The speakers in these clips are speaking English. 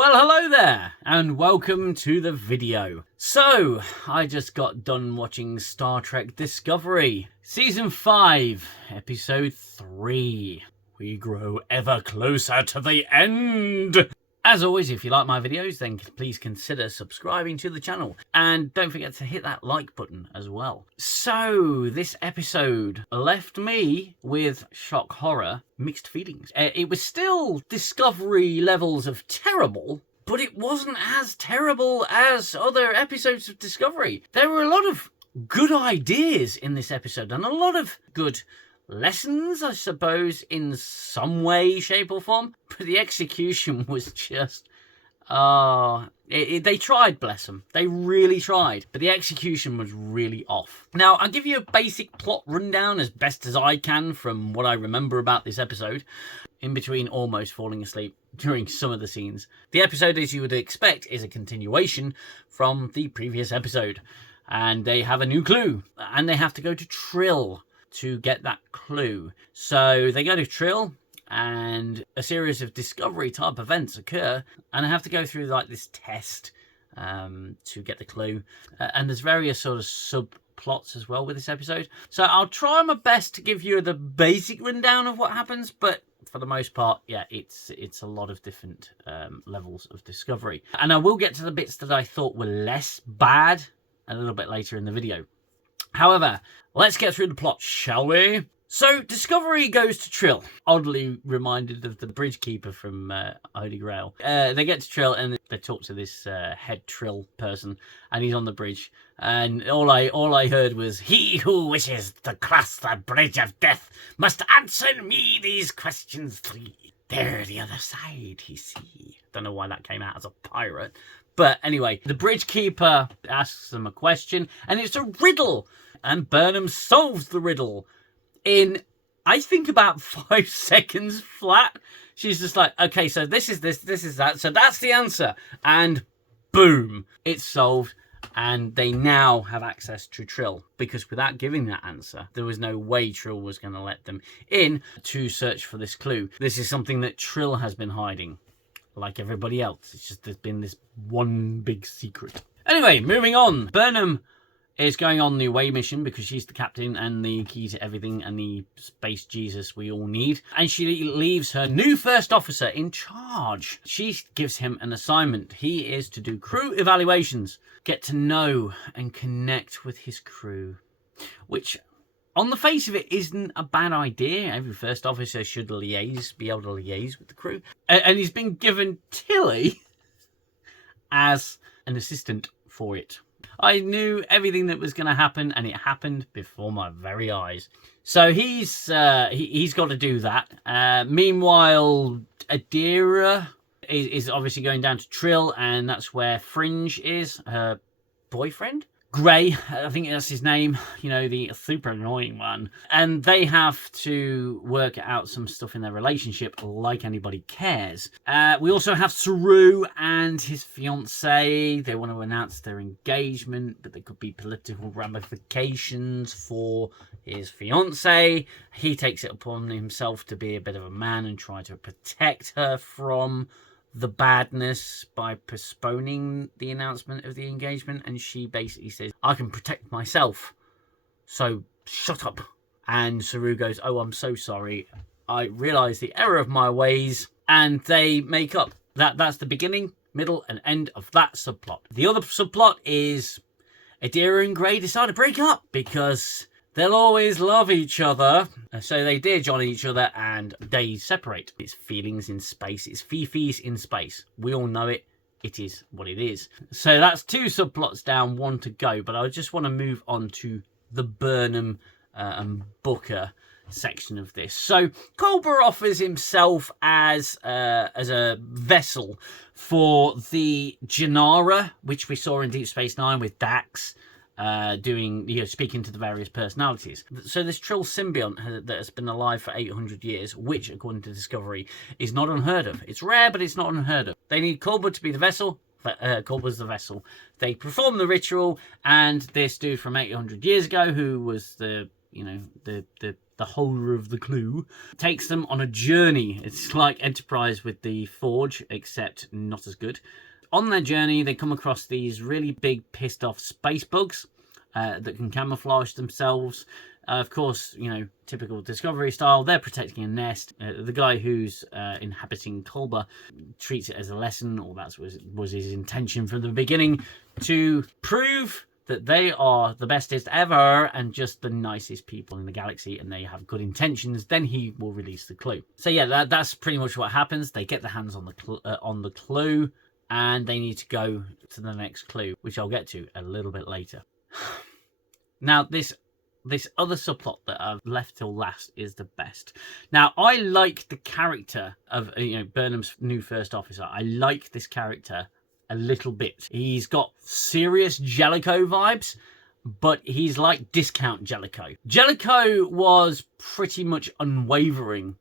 Well, hello there, and welcome to the video. So, I just got done watching Star Trek Discovery, Season 5, Episode 3. We grow ever closer to the end. As always, if you like my videos, then please consider subscribing to the channel. And don't forget to hit that like button as well. So, this episode left me with shock, horror, mixed feelings. It was still Discovery levels of terrible, but it wasn't as terrible as other episodes of Discovery. There were a lot of good ideas in this episode and a lot of good lessons, I suppose, in some way, shape or form, but the execution was just they tried, bless them, they really tried, but the execution was really off. Now, I'll give you a basic plot rundown as best as I can from what I remember about this episode, in between almost falling asleep during some of the scenes. The episode, as you would expect, is a continuation from the previous episode, and they have a new clue, and they have to go to Trill to get that clue. So they go to Trill, and a series of Discovery type events occur, and I have to go through like this test to get the clue. And there's various sort of subplots as well with this episode. So I'll try my best to give you the basic rundown of what happens, but for the most part, yeah, it's a lot of different levels of Discovery. And I will get to the bits that I thought were less bad a little bit later in the video. However, let's get through the plot, shall we? So, Discovery goes to Trill. Oddly reminded of the bridge keeper from Holy Grail. They get to Trill and they talk to this head Trill person, and he's on the bridge. And all I heard was, "He who wishes to cross the bridge of death must answer me these questions 3. There, the other side, he see." Don't know why that came out as a pirate. But anyway, the bridge keeper asks them a question, and it's a riddle. And Burnham solves the riddle in, I think, about 5 seconds flat. She's just like, okay, so this is this is that, so that's the answer. And boom, it's solved. And they now have access to Trill, because without giving that answer, there was no way Trill was going to let them in to search for this clue. This is something that Trill has been hiding, like everybody else. It's just there's been this one big secret. Anyway, moving on. Burnham is going on the away mission because she's the captain and the key to everything and the space Jesus we all need. And she leaves her new first officer in charge. She gives him an assignment. He is to do crew evaluations, get to know and connect with his crew, which on the face of it isn't a bad idea. Every first officer should be able to liaise with the crew. And he's been given Tilly as an assistant for it. I knew everything that was going to happen, and it happened before my very eyes. So he's got to do that. Meanwhile, Adira is obviously going down to Trill, and that's where Fringe is, her boyfriend. Gray, I think that's his name, you know, the super annoying one. And they have to work out some stuff in their relationship, like anybody cares. We also have Saru and his fiancée. They want to announce their engagement, but there could be political ramifications for his fiancée. He takes it upon himself to be a bit of a man and try to protect her from the badness by postponing the announcement of the engagement, and she basically says, "I can protect myself, so shut up." And Saru goes, "Oh, I'm so sorry, I realise the error of my ways," and they make up. That's the beginning, middle and end of that subplot. The other subplot is Adira and Gray decide to break up because they'll always love each other. So they ditch on each other and they separate. It's feelings in space. It's fifis in space. We all know it. It is what it is. So that's 2 subplots down, 1 to go. But I just want to move on to the Burnham and Booker section of this. So Culber offers himself as a vessel for the Janara, which we saw in Deep Space Nine with Dax. Speaking to the various personalities. So this Trill symbiont that has been alive for 800 years, which, according to Discovery, is not unheard of. It's rare, but it's not unheard of. They need Culber to be the vessel. Culber's the vessel. They perform the ritual, and this dude from 800 years ago, who was the the holder of the clue, takes them on a journey. It's like Enterprise with the Forge, except not as good. On their journey, they come across these really big, pissed off space bugs that can camouflage themselves. Of course, typical Discovery style, they're protecting a nest. The guy who's inhabiting Culber treats it as a lesson, or that was his intention from the beginning, to prove that they are the bestest ever and just the nicest people in the galaxy, and they have good intentions. Then he will release the clue. So yeah, that's pretty much what happens. They get their hands on the clue, and they need to go to the next clue, which I'll get to a little bit later. Now, this other subplot that I've left till last is the best. Now, I like the character of Burnham's new first officer. I like this character a little bit. He's got serious Jellicoe vibes, but he's like discount Jellicoe. Jellicoe was pretty much unwavering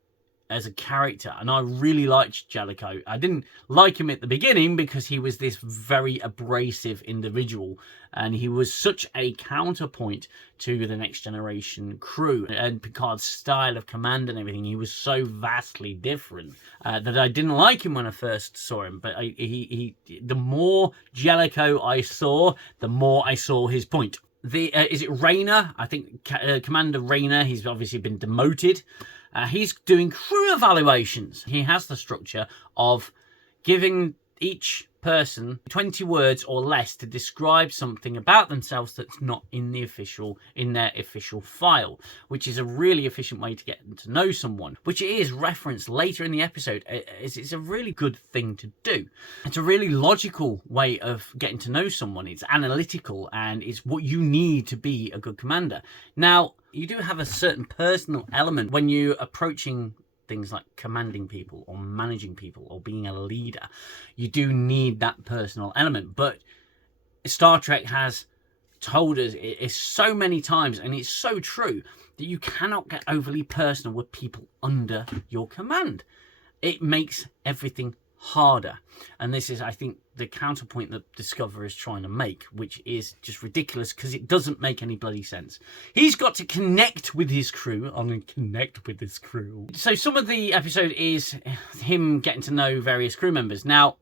as a character, and I really liked Jellicoe. I didn't like him at the beginning because he was this very abrasive individual, and he was such a counterpoint to the Next Generation crew and Picard's style of command and everything. He was so vastly different that I didn't like him when I first saw him. But the more Jellicoe I saw, the more I saw his point. Is it Rayner? I think Commander Rayner. He's obviously been demoted. He's doing crew evaluations. He has the structure of giving each person 20 words or less to describe something about themselves that's not in their official file, which is a really efficient way to get them to know someone, which it is referenced later in the episode. It's a really good thing to do. It's a really logical way of getting to know someone. It's analytical, and it's what you need to be a good commander. Now, you do have a certain personal element when you're approaching things like commanding people or managing people or being a leader. You do need that personal element, but Star Trek has told us it so many times, and it's so true, that you cannot get overly personal with people under your command. It makes everything harder, and this is, I think, the counterpoint that Discover is trying to make, which is just ridiculous because it doesn't make any bloody sense. He's got to connect with his crew. So some of the episode is him getting to know various crew members. Now,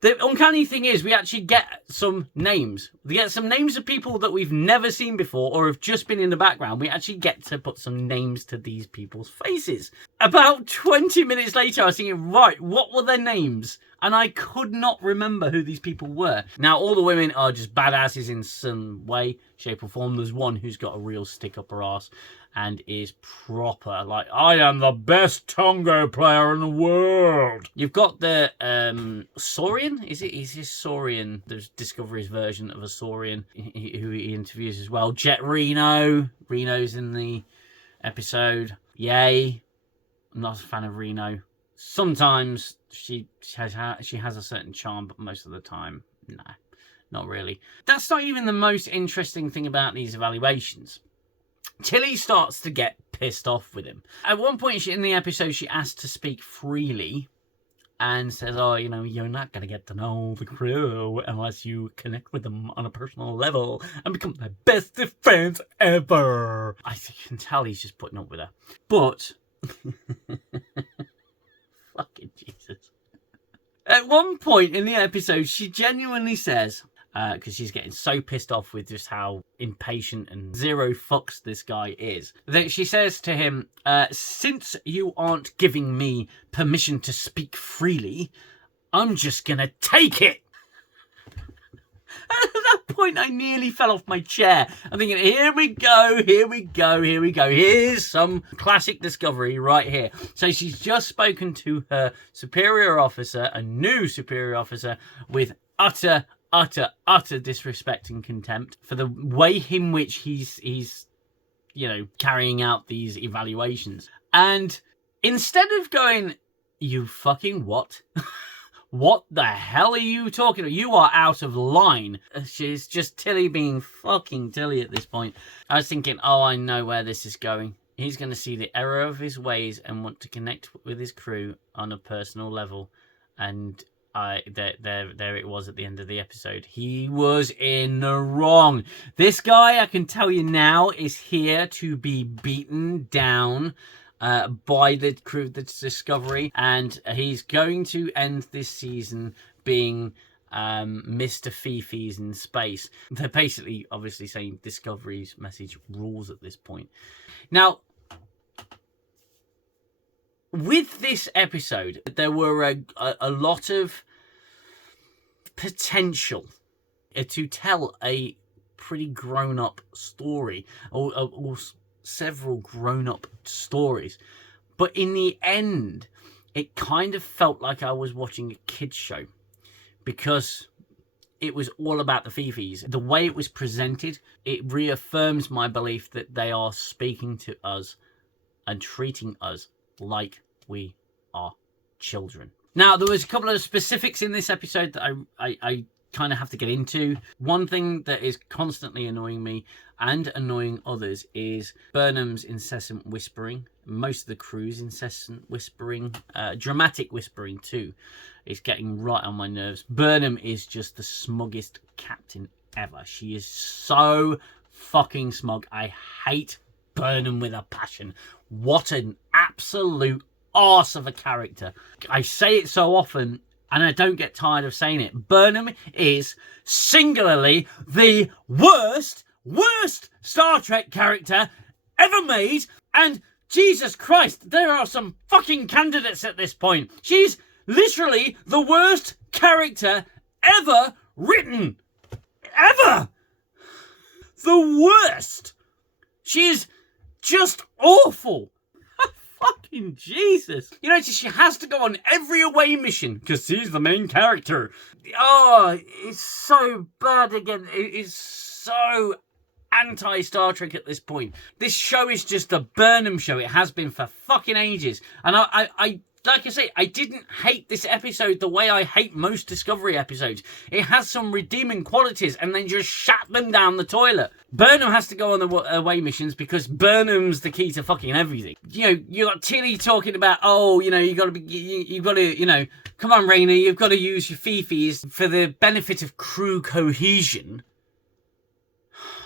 the uncanny thing is we actually get some names. We get some names of people that we've never seen before or have just been in the background. We actually get to put some names to these people's faces. About 20 minutes later, I was thinking, right, what were their names? And I could not remember who these people were. Now, all the women are just badasses in some way, shape or form. There's one who's got a real stick up her ass and is proper, like, I am the best Tongo player in the world. You've got the Saurian. Is this Saurian? There's Discovery's version of a Saurian who he interviews as well. Jet Reno. Reno's in the episode. Yay. I'm not a fan of Reno. Sometimes she has a certain charm, but most of the time, nah, not really. That's not even the most interesting thing about these evaluations. Tilly starts to get pissed off with him. At one point in the episode, she asks to speak freely and says, oh, you're not going to get to know the crew unless you connect with them on a personal level and become their best friends ever. I can tell he's just putting up with her. But... fucking Jesus. At one point in the episode, she genuinely says, because she's getting so pissed off with just how impatient and zero fucks this guy is, that she says to him, since you aren't giving me permission to speak freely, I'm just gonna take it. And at that point, I nearly fell off my chair. I'm thinking, here we go. Here's some classic Discovery right here. So she's just spoken to her superior officer, a new superior officer, with utter disrespect and contempt for the way in which he's carrying out these evaluations. And instead of going, you fucking what? What the hell are you talking about? You are out of line. She's just Tilly being fucking Tilly at this point. I was thinking, oh, I know where this is going. He's going to see the error of his ways and want to connect with his crew on a personal level. And there it was at the end of the episode. He was in the wrong. This guy, I can tell you now, is here to be beaten down by the crew of the Discovery, and he's going to end this season being Mr. Fifi's in space. They're basically obviously saying Discovery's message rules at this point. Now, with this episode, there were a lot of potential to tell a pretty grown-up story, or several grown-up stories. But in the end, it kind of felt like I was watching a kid's show, because it was all about the Fifis. The way it was presented, it reaffirms my belief that they are speaking to us and treating us like we are children. Now, there was a couple of specifics in this episode that I kind of have to get into. One thing that is constantly annoying me and annoying others is Burnham's incessant whispering. Most of the crew's incessant whispering, dramatic whispering too, is getting right on my nerves. Burnham is just the smuggest captain ever. She is so fucking smug. I hate Burnham with a passion. What an absolute arse of a character. I say it so often, and I don't get tired of saying it. Burnham is singularly the worst Star Trek character ever made, and Jesus Christ, there are some fucking candidates at this point. She's literally the worst character ever written. Ever! The worst! She's just awful. Fucking Jesus. You know, she has to go on every away mission because she's the main character. Oh, it's so bad again. It is so anti-Star Trek at this point. This show is just a Burnham show. It has been for fucking ages. And I like I say, I didn't hate this episode the way I hate most Discovery episodes. It has some redeeming qualities and then just shat them down the toilet. Burnham has to go on the away missions because Burnham's the key to fucking everything. You know, you got Tilly talking about, oh, you know, you got to, you know, come on, Raina, you've got to use your Fifis for the benefit of crew cohesion.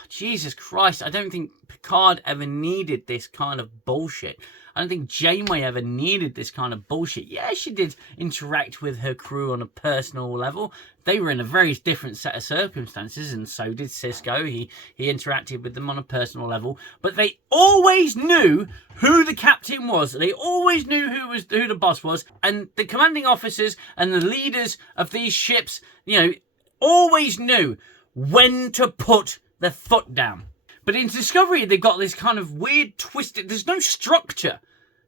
Jesus Christ, I don't think Picard ever needed this kind of bullshit. I don't think Janeway ever needed this kind of bullshit. Yeah, she did interact with her crew on a personal level. They were in a very different set of circumstances, and so did Sisko. He interacted with them on a personal level. But they always knew who the captain was. They always knew who the boss was. And the commanding officers and the leaders of these ships, you know, always knew when to put their foot down. But in Discovery, they've got this kind of weird twisted... There's no structure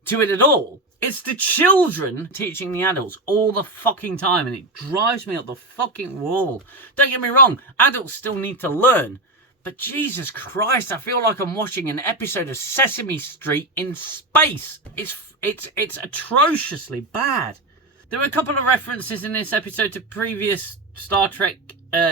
to it at all. It's the children teaching the adults all the fucking time, and it drives me up the fucking wall. Don't get me wrong, adults still need to learn. But Jesus Christ, I feel like I'm watching an episode of Sesame Street in space. It's atrociously bad. There were a couple of references in this episode to previous Star Trek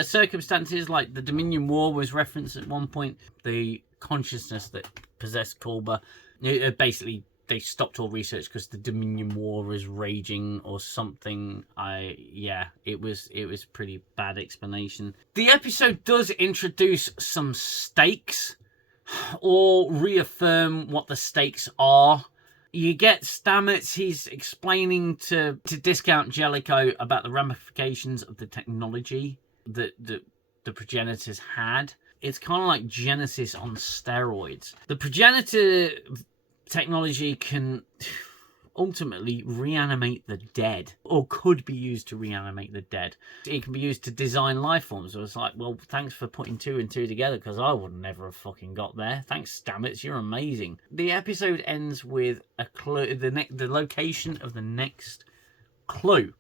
circumstances, like the Dominion War was referenced at one point. The consciousness that possessed Culber, basically they stopped all research because the Dominion War was raging or something. It was pretty bad explanation. The episode does introduce some stakes, or reaffirm what the stakes are. You get Stamets, he's explaining to Discount Jellicoe about the ramifications of the technology that the progenitors had. It's kind of like Genesis on steroids. The progenitor technology can ultimately reanimate the dead, or could be used to reanimate the dead. It can be used to design life forms. So it's like, well, thanks for putting 2 and 2 together, because I would never have fucking got there. Thanks, Stamets, you're amazing. The episode ends with a clue, the location of the next clue.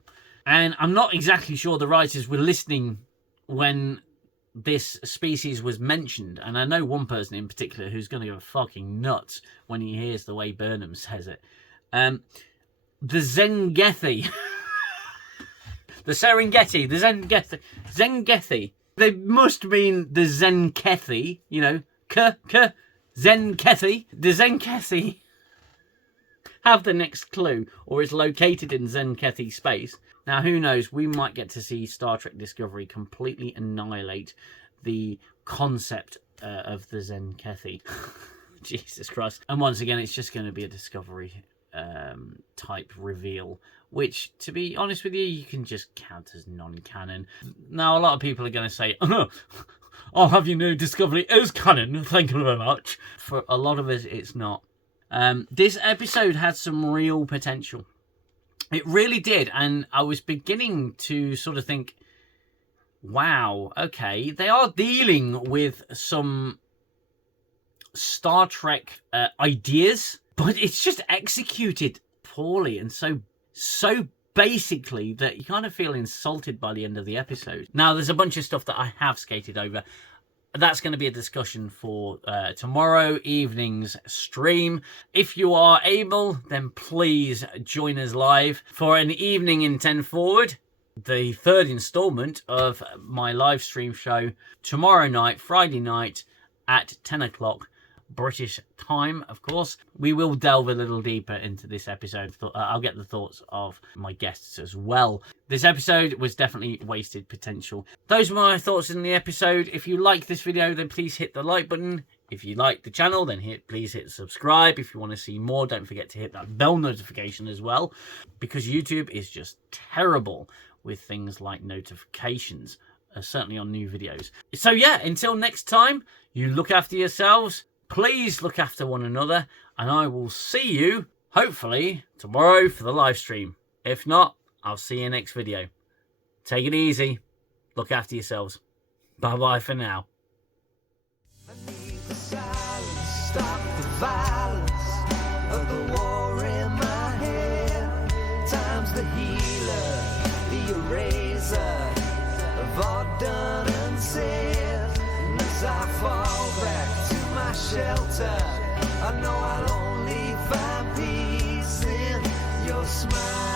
And I'm not exactly sure the writers were listening when this species was mentioned, and I know one person in particular who's going to go fucking nuts when he hears the way Burnham says it. The Zengethi. The Serengeti. The Zengethi. They must mean the Zenkethi, you know. Zenkethi. The Zenkethi have the next clue or is located in Zenkethi space. Now, who knows? We might get to see Star Trek Discovery completely annihilate the concept of the Zenkethi. Jesus Christ. And once again, it's just going to be a Discovery type reveal, which, to be honest with you, you can just count as non-canon. Now, a lot of people are going to say, oh, I'll have you know Discovery is canon, thank you very much. For a lot of us, it's not. This episode had some real potential. It really did, and I was beginning to sort of think, wow, okay, they are dealing with some Star Trek ideas, but it's just executed poorly and so basically that you kind of feel insulted by the end of the episode. Now, there's a bunch of stuff that I have skated over. That's going to be a discussion for tomorrow evening's stream. If you are able, then please join us live for an evening in 10 forward, the third installment of my live stream show tomorrow night, Friday night at 10 o'clock. British time, of course. We will delve a little deeper into this episode. I'll get the thoughts of my guests as well. This episode was definitely wasted potential. Those were my thoughts in the episode. If you like this video, then please hit the like button. If you like the channel, then please hit subscribe. If you want to see more, don't forget to hit that bell notification as well, because YouTube is just terrible with things like notifications, certainly on new videos. So yeah, until next time, you look after yourselves. Please look after one another, and I will see you, hopefully, tomorrow for the live stream. If not, I'll see you next video. Take it easy. Look after yourselves. Bye-bye for now. I need the silence, stop the violence of the war in my head. Time's the healer, the eraser of all done and said. And as I fall back to my shelter, I know I'll only find peace in your smile.